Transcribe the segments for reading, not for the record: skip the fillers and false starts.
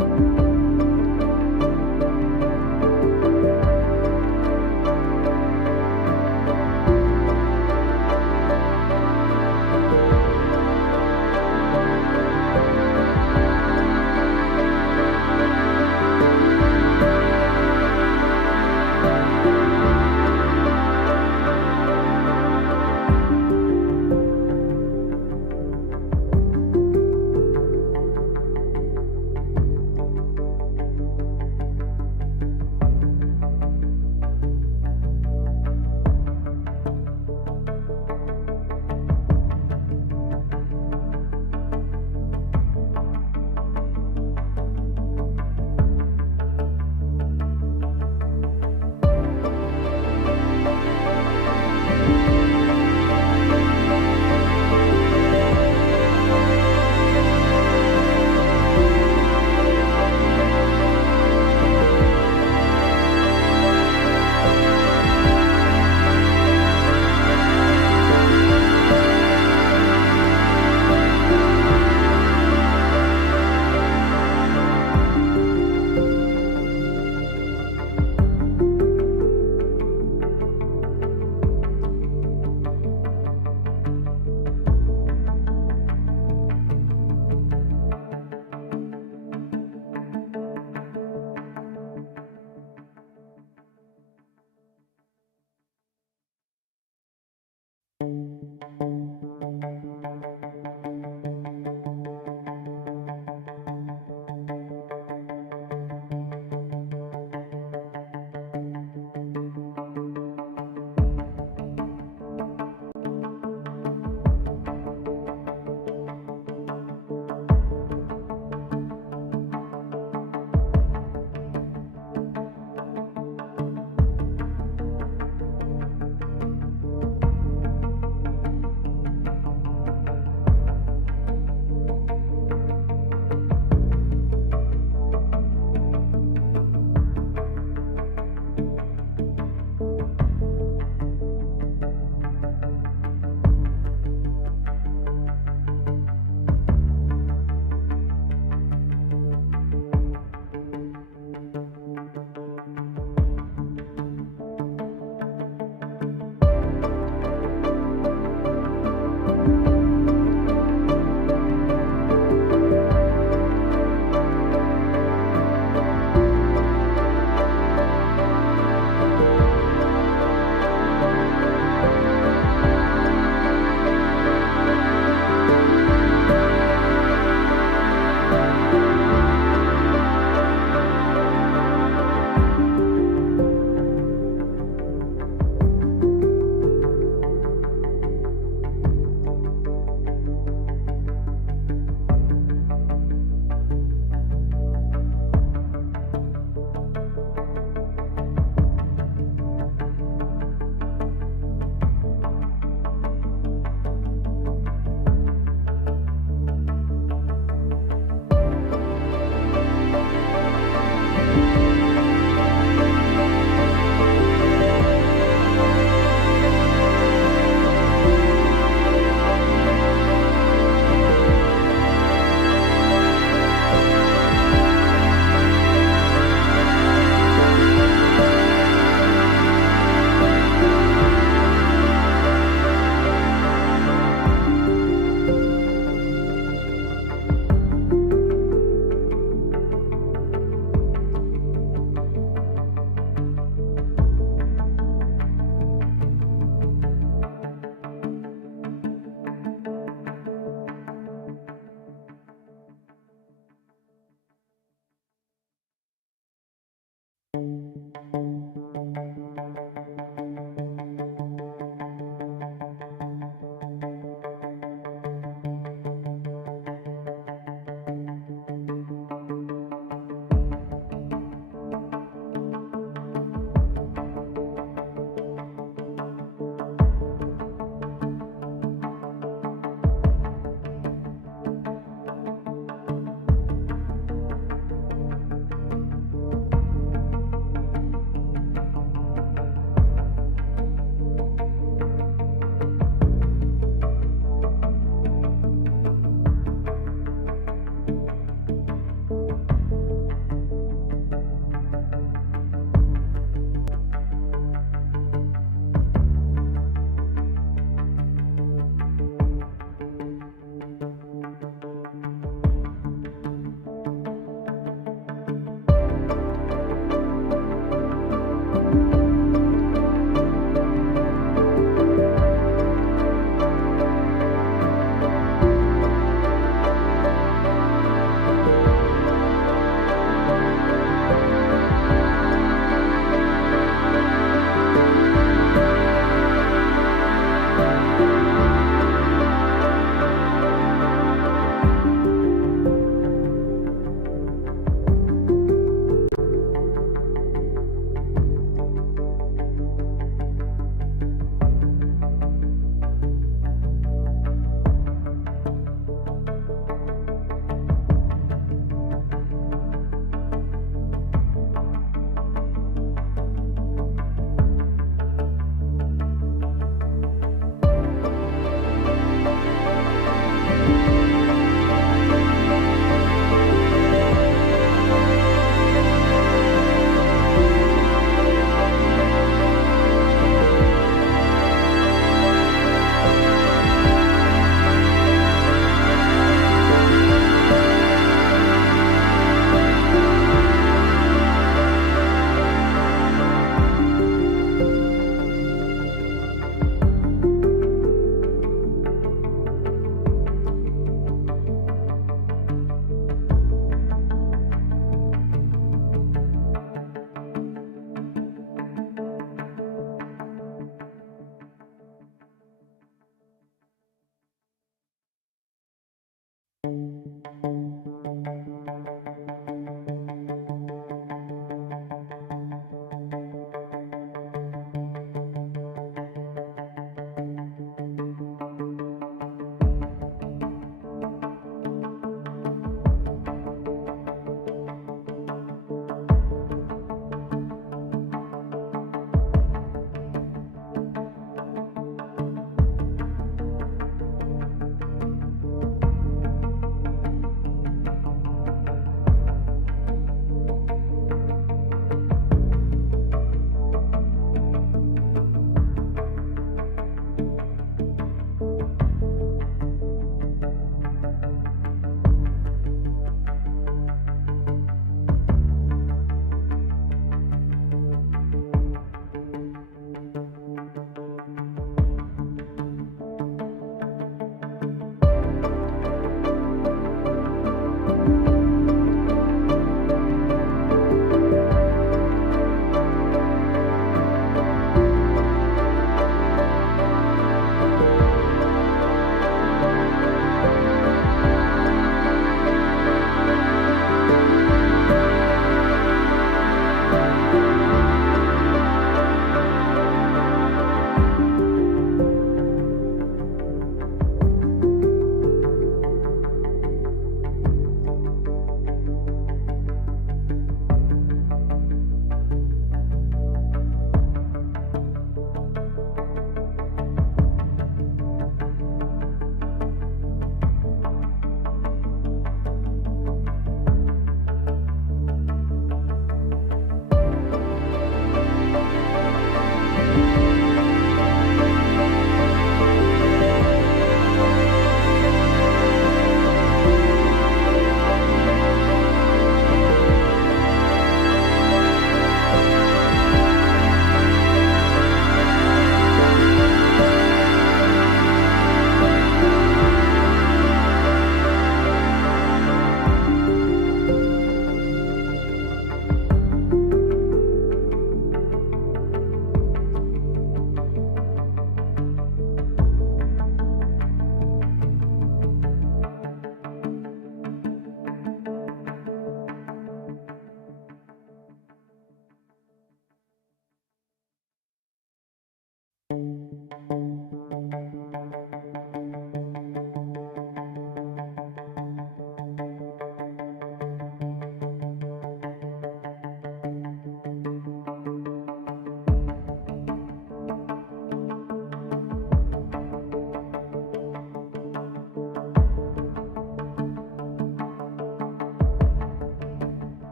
you.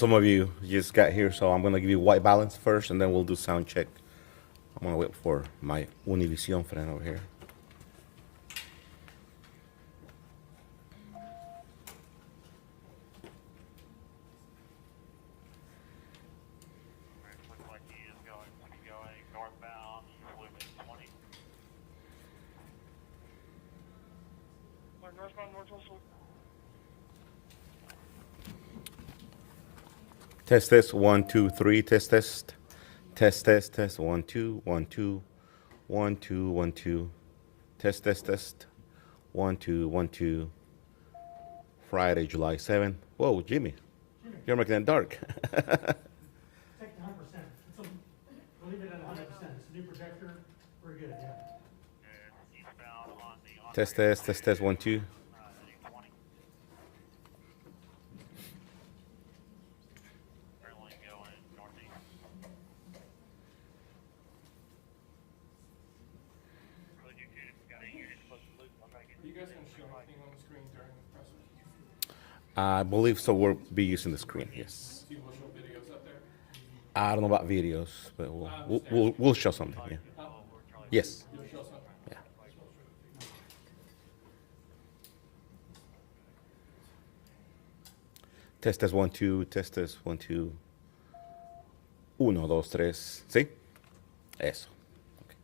some of you just got here, so I'm gonna give you white balance first, and then we'll do sound check. I'm gonna wait for my Univision friend over here. Looks like he is going to be going northbound, Lumen 20. Northbound, northwest. Test test 1 2 3. Test test. Test test test 1 2 1 2 1 2 1 2. Test test test 1 2 1 2. Friday, July 7th. Whoa, Jimmy, you're making it dark. Take 100%. We'll leave it at 100%. It's a new projector. We're good, yeah. Eastbound on the Test test test test 1 2. 20. Currently going northeast. Are you guys going to show anything on the screen during the press release? I believe so. We'll be using the screen. Yes. You will show videos up there? I don't know about videos, but we'll show something. Yeah. Yes. You'll show something? Yeah. Test test 1 2. Test test 1 2. 1 2 3. ¿Sí? Eso. Okay.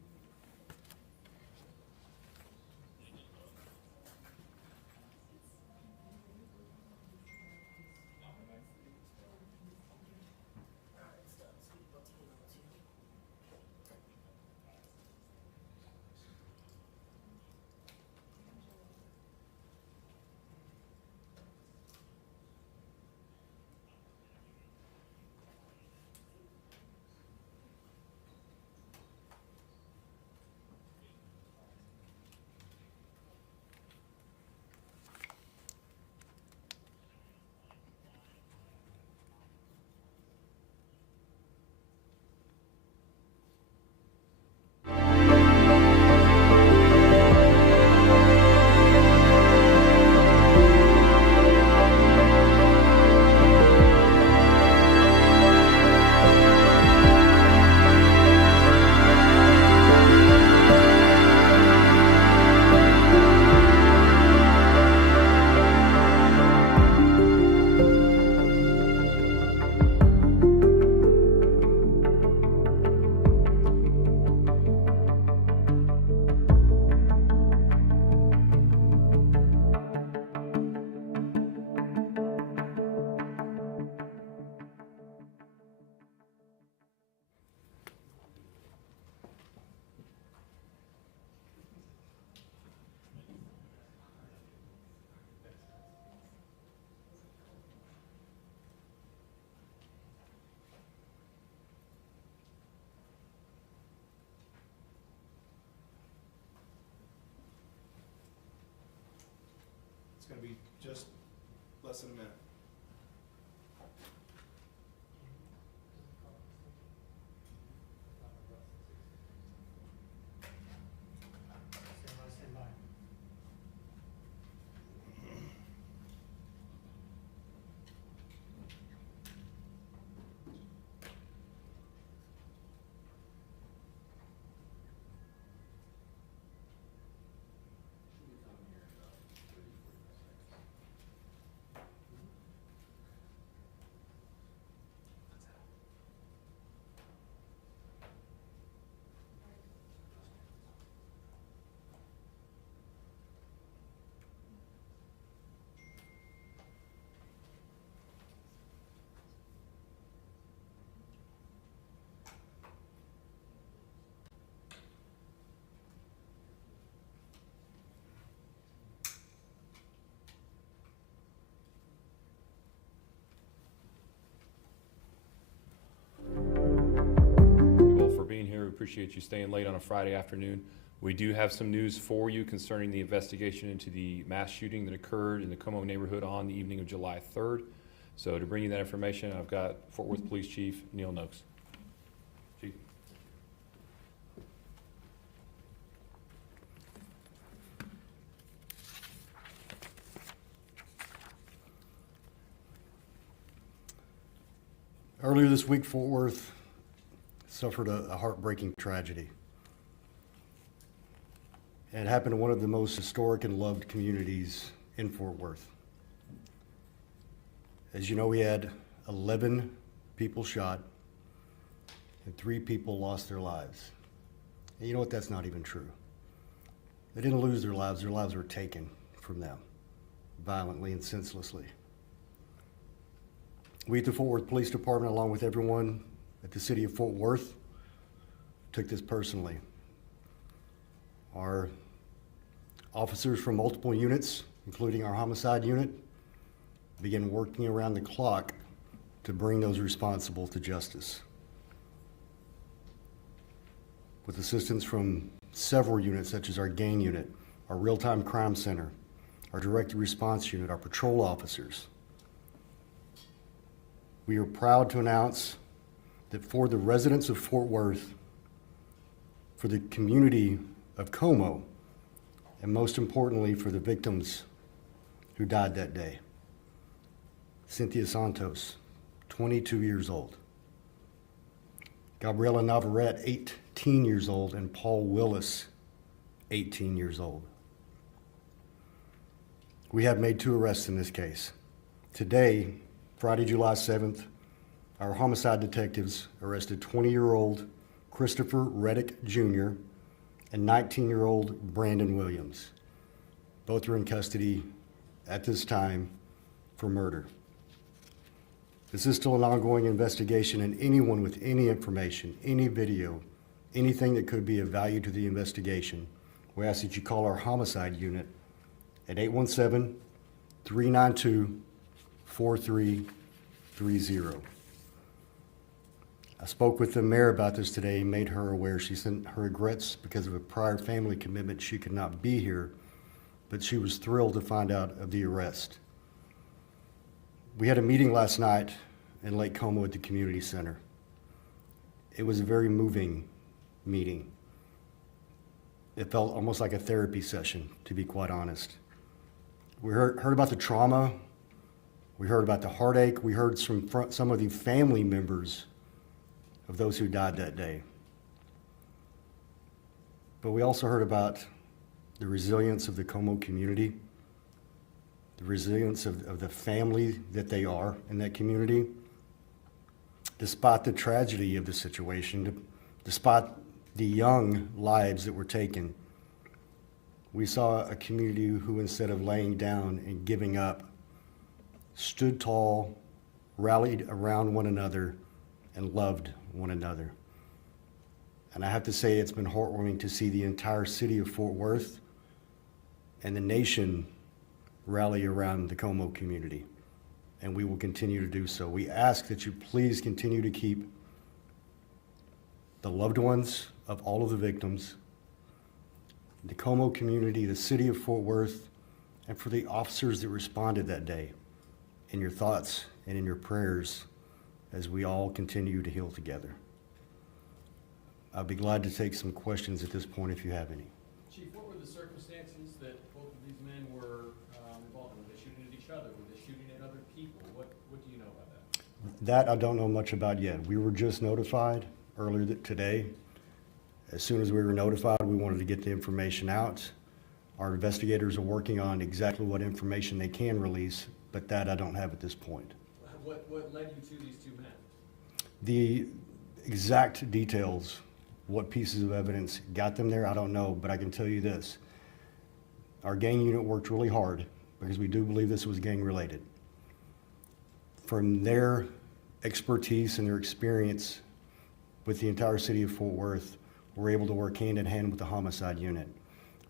It's gonna be just less than a minute. Stand by. You all for being here. We appreciate you staying late on a Friday afternoon. We do have some news for you concerning the investigation into the mass shooting that occurred in the Como neighborhood on the evening of July 3rd. So to bring you that information, I've got Fort Worth Police Chief Neil Noakes. Chief. Earlier this week, Fort Worth suffered a heartbreaking tragedy. And it happened in one of the most historic and loved communities in Fort Worth. As you know, we had 11 people shot and 3 people lost their lives. And you know what? That's not even true. They didn't lose their lives were taken from them violently and senselessly. We at the Fort Worth Police Department, along with everyone at the city of Fort Worth, took this personally. Our officers from multiple units, including our homicide unit, began working around the clock to bring those responsible to justice. With assistance from several units, such as our gang unit, our real-time crime center, our direct response unit, our patrol officers, we are proud to announce that for the residents of Fort Worth, for the community of Como, and most importantly for the victims who died that day, Cynthia Santos, 22 years old, Gabriela Navarrete, 18 years old, and Paul Willis, 18 years old. We have made 2 arrests in this case. Today, Friday, July 7th, our homicide detectives arrested 20-year-old Christopher Reddick Jr. and 19-year-old Brandon Williams. Both are in custody at this time for murder. This is still an ongoing investigation, and anyone with any information, any video, anything that could be of value to the investigation, we ask that you call our homicide unit at 817-392-4330. I spoke with the mayor about this today, made her aware. She sent her regrets because of a prior family commitment. She could not be here, but she was thrilled to find out of the arrest. We had a meeting last night in Lake Como at the community center. It was a very moving meeting. It felt almost like a therapy session, to be quite honest. We heard about the trauma. We heard about the heartache. We heard from some of the family members of those who died that day. But we also heard about the resilience of the Como community, the resilience of the family that they are in that community, despite the tragedy of the situation, despite the young lives that were taken. We saw a community who, instead of laying down and giving up, stood tall, rallied around one another, and loved one another. And I have to say, it's been heartwarming to see the entire city of Fort Worth and the nation rally around the Como community. And we will continue to do so. We ask that you please continue to keep the loved ones of all of the victims, the Como community, the city of Fort Worth, and for the officers that responded that day, in your thoughts and in your prayers as we all continue to heal together. I'd be glad to take some questions at this point if you have any. Chief, what were the circumstances that both of these men were involved in? Were they shooting at each other? Were they shooting at other people? What do you know about that? That I don't know much about yet. We were just notified earlier today. As soon as we were notified, we wanted to get the information out. Our investigators are working on exactly what information they can release, but that I don't have at this point. What led you to these 2 men? The exact details, what pieces of evidence got them there, I don't know, but I can tell you this. Our gang unit worked really hard because we do believe this was gang related. From their expertise and their experience with the entire city of Fort Worth, we're able to work hand in hand with the homicide unit.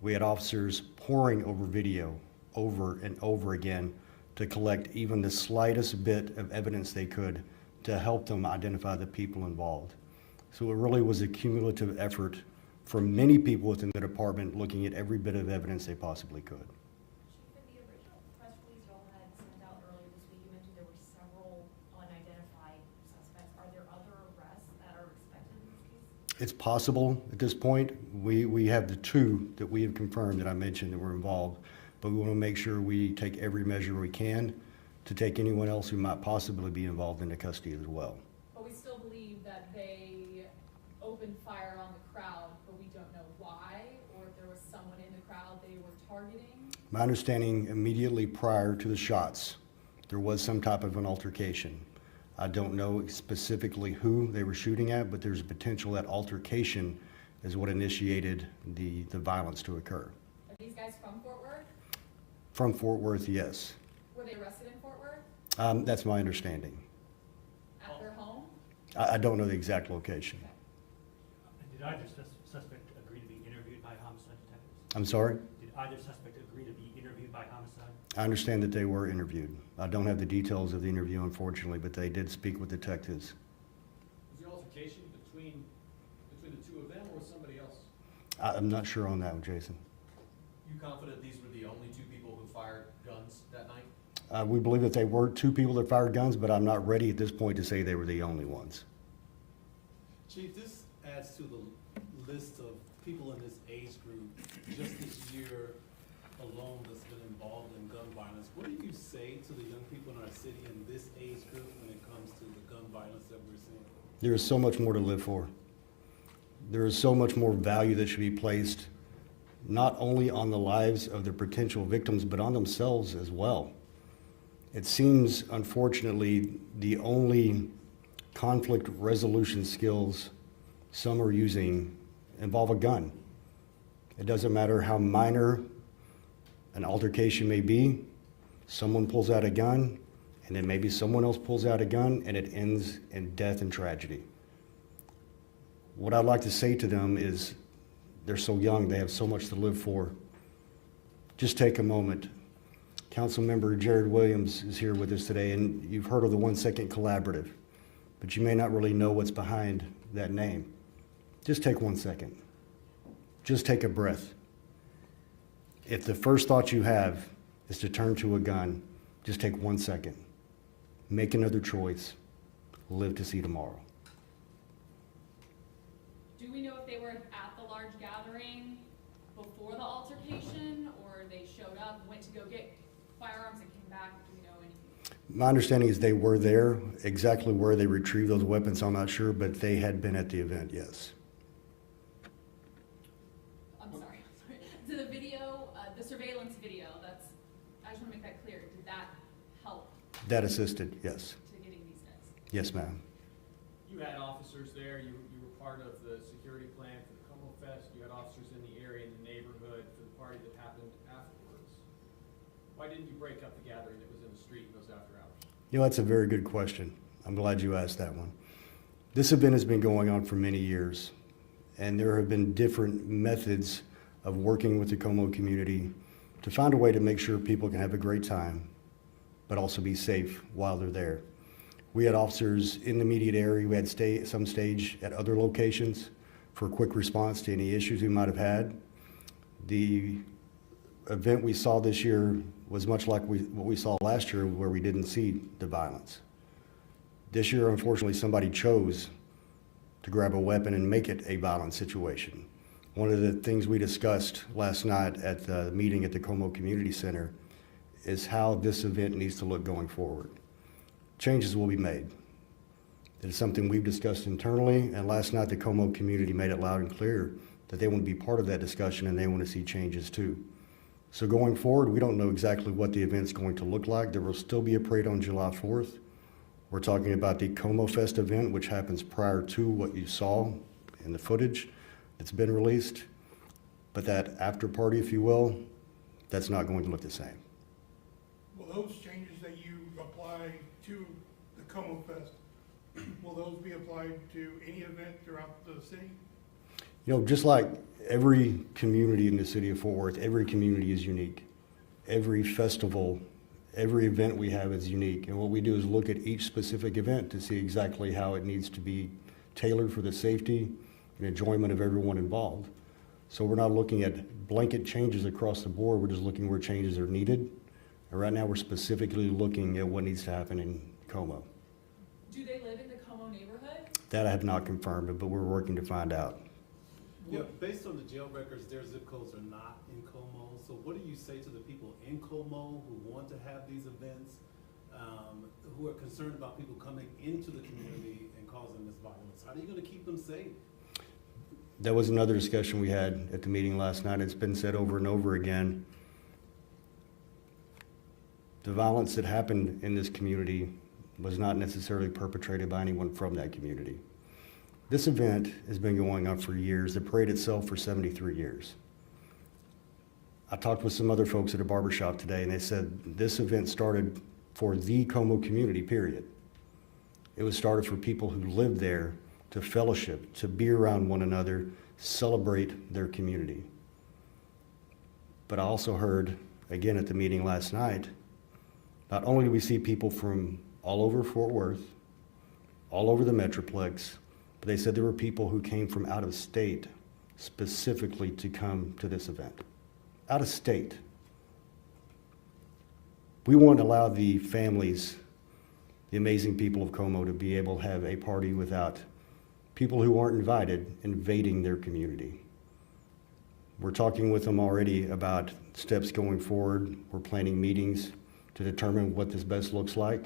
We had officers poring over video over and over again to collect even the slightest bit of evidence they could to help them identify the people involved. So it really was a cumulative effort from many people within the department looking at every bit of evidence they possibly could. Chief, in the original press release y'all had sent out earlier this week, you mentioned there were several unidentified suspects. Are there other arrests that are expected in this case? It's possible at this point. We have the 2 that we have confirmed that I mentioned that were involved, but we want to make sure we take every measure we can to take anyone else who might possibly be involved into custody as well. believe that they opened fire on the crowd, but we don't know why, or if there was someone in the crowd they were targeting. My understanding, immediately prior to the shots, there was some type of an altercation. I don't know specifically who they were shooting at, but there's a potential that altercation is what initiated the violence to occur. Are these guys from Fort Worth? From Fort Worth, yes. Were they arrested in Fort Worth? That's my understanding. At their home? I don't know the exact location. Did either suspect agree to be interviewed by homicide detectives? I'm sorry? Did either suspect agree to be interviewed by homicide? I understand that they were interviewed. I don't have the details of the interview, unfortunately, but they did speak with detectives. Was the altercation between the two of them or somebody else? I'm not sure on that one, Jason. You confident these were the only two people who fired guns that night? We believe that they were two people that fired guns, but I'm not ready at this point to say they were the only ones. Chief, this adds to the list of people in this age group just this year alone that's been involved in gun violence. What do you say to the young people in our city in this age group when it comes to the gun violence that we're seeing? There is so much more to live for. There is so much more value that should be placed not only on the lives of the potential victims, but on themselves as well. It seems, unfortunately, the only conflict resolution skills some are using involve a gun. It doesn't matter how minor an altercation may be, someone pulls out a gun, and then maybe someone else pulls out a gun, and it ends in death and tragedy. What I'd like to say to them is, they're so young, they have so much to live for. Just take a moment. Councilmember Jared Williams is here with us today, and you've heard of the 1 Second Collaborative, but you may not really know what's behind that name. Just take 1 second. Just take a breath. If the first thought you have is to turn to a gun, just take 1 second. Make another choice. Live to see tomorrow. Do we know if they were at the large gathering before the altercation, or they showed up, went to go get firearms and came back? Do we know anything? My understanding is they were there. Exactly where they retrieved those weapons, I'm not sure, but they had been at the event, yes. I'm sorry. To the video, the surveillance video, I just want to make that clear. Did that help That assisted, yes. to getting these guys? Yes, ma'am. You had officers there, you were part of the security plan for the Como Fest, you had officers in the area, in the neighborhood for the party that happened afterwards. Why didn't you break up the gathering that was in the street those after hours? You know, that's a very good question. I'm glad you asked that one. This event has been going on for many years, and there have been different methods of working with the Como community to find a way to make sure people can have a great time, but also be safe while they're there. We had officers in the immediate area. We had some stage at other locations for a quick response to any issues we might have had. The event we saw this year was much like what we saw last year, where we didn't see the violence. This year, unfortunately, somebody chose to grab a weapon and make it a violent situation. One of the things we discussed last night at the meeting at the Como Community Center is how this event needs to look going forward. Changes will be made. It is something we've discussed internally, and last night the Como community made it loud and clear that they want to be part of that discussion and they want to see changes too. So going forward, we don't know exactly what the event's going to look like. There will still be a parade on July 4th. We're talking about the Como Fest event, which happens prior to what you saw in the footage that's been released. But that after party, if you will, that's not going to look the same. Will those changes that you apply to the Como Fest, will those be applied to any event throughout the city? You know, just like every community in the city of Fort Worth, every community is unique. Every festival, every event we have is unique. And what we do is look at each specific event to see exactly how it needs to be tailored for the safety and enjoyment of everyone involved. So we're not looking at blanket changes across the board. We're just looking where changes are needed. And right now we're specifically looking at what needs to happen in Como. Do they live in the Como neighborhood? That I have not confirmed, but we're working to find out. Yeah, based on the jail records, their zip codes are not in Como. So what do you say to the people in Como who want to have these events, who are concerned about people coming into the community and causing this them safe? That was another discussion we had at the meeting last night. It's been said over and over again. The violence that happened in this community was not necessarily perpetrated by anyone from that community. This event has been going on for years. The parade itself for 73 years. I talked with some other folks at a barbershop today, and they said this event started for the Como community, period. It was started for people who lived there to fellowship, to be around one another, celebrate their community. But I also heard, again at the meeting last night, not only do we see people from all over Fort Worth, all over the Metroplex, but they said there were people who came from out of state specifically to come to this event. Out of state. We want to allow the families, the amazing people of Como, to be able to have a party without people who aren't invited invading their community. We're talking with them already about steps going forward. We're planning meetings to determine what this best looks like.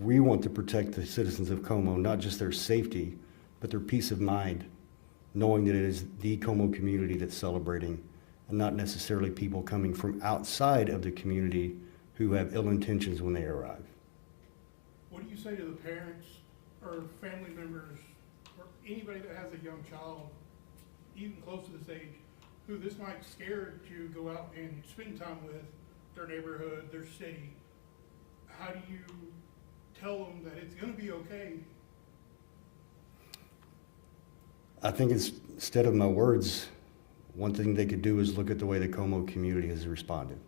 We want to protect the citizens of Como, not just their safety, but their peace of mind, knowing that it is the Como community that's celebrating, and not necessarily people coming from outside of the community who have ill intentions when they arrive. What do you say to the parents or family members or anybody that has a young child, even close to this age, who this might scare to go out and spend time with, their neighborhood, their city? How do you tell them that it's gonna be okay? I think instead of my words, one thing they could do is look at the way the Como community has responded.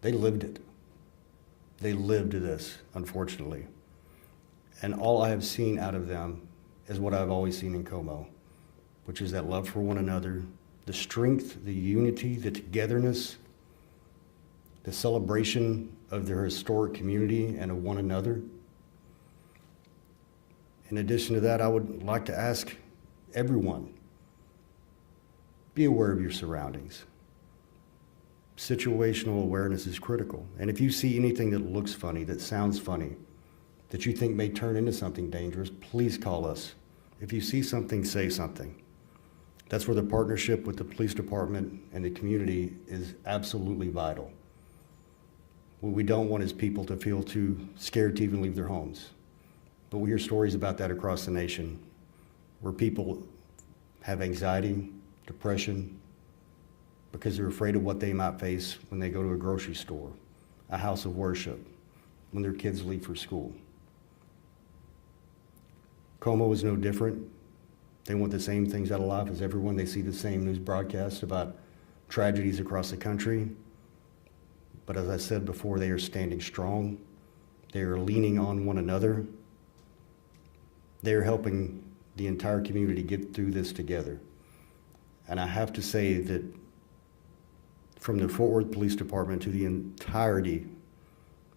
They lived it. They lived this, unfortunately. And all I have seen out of them is what I've always seen in Como, which is that love for one another, the strength, the unity, the togetherness, the celebration of their historic community and of one another. In addition to that, I would like to ask everyone, be aware of your surroundings. Situational awareness is critical. And if you see anything that looks funny, that sounds funny, that you think may turn into something dangerous, please call us. If you see something, say something. That's where the partnership with the police department and the community is absolutely vital. What we don't want is people to feel too scared to even leave their homes. But we hear stories about that across the nation, where people have anxiety, depression, because they're afraid of what they might face when they go to a grocery store, a house of worship, when their kids leave for school. Como is no different. They want the same things out of life as everyone. They see the same news broadcasts about tragedies across the country. But as I said before, they are standing strong. They are leaning on one another. They are helping the entire community get through this together. And I have to say that from the Fort Worth Police Department to the entirety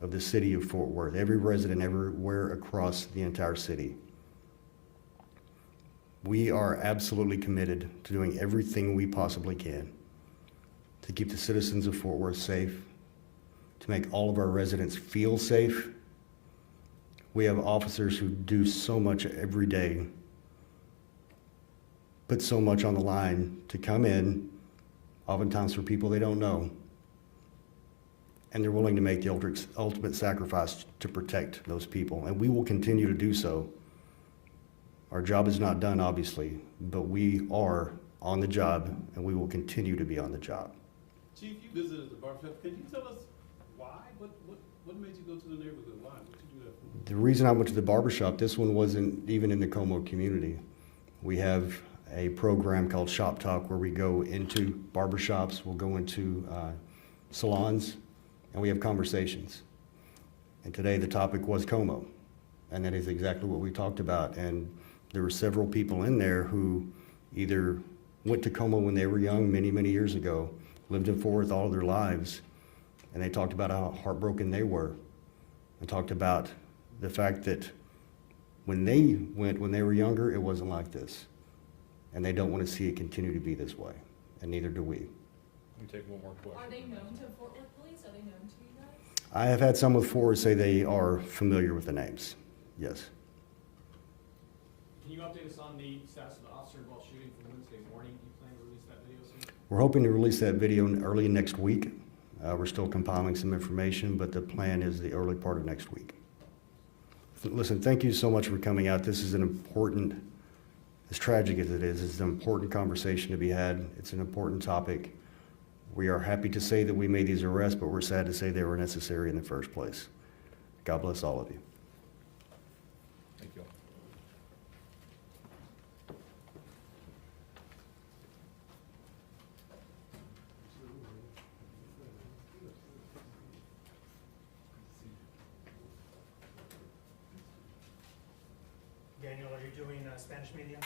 of the city of Fort Worth, every resident everywhere across the entire city, we are absolutely committed to doing everything we possibly can to keep the citizens of Fort Worth safe, to make all of our residents feel safe. We have officers who do so much every day, put so much on the line to come in, oftentimes for people they don't know, and they're willing to make the ultimate sacrifice to protect those people, and we will continue to do so. Our job is not done, obviously, but we are on the job, and we will continue to be on the job. Chief, you visited the barbershop. Can you tell us why? What made you go to the neighborhood? Why? What did you do that for? The reason I went to the barbershop, this one wasn't even in the Como community. We have a program called Shop Talk where we go into barbershops, we'll go into salons, and we have conversations. And today the topic was Como, and that is exactly what we talked about. And there were several people in there who either went to Como when they were young, many, many years ago, lived in Fort Worth all their lives, and they talked about how heartbroken they were, and talked about the fact that when they went when they were younger, it wasn't like this. And they don't want to see it continue to be this way, and neither do we. Let me take one more question. Are they known to Fort Worth Police? Are they known to you guys? I have had some with Fort Worth say they are familiar with the names, yes. Can you update us on the status of the officer-involved shooting from Wednesday morning? Do you plan to release that video soon? We're hoping to release that video early next week. We're still compiling some information, but the plan is the early part of next week. Listen, thank you so much for coming out. This is an important, as tragic as it is, it's an important conversation to be had. It's an important topic. We are happy to say that we made these arrests, but we're sad to say they were necessary in the first place. God bless all of you. Thank you. Daniel, are you doing Spanish media?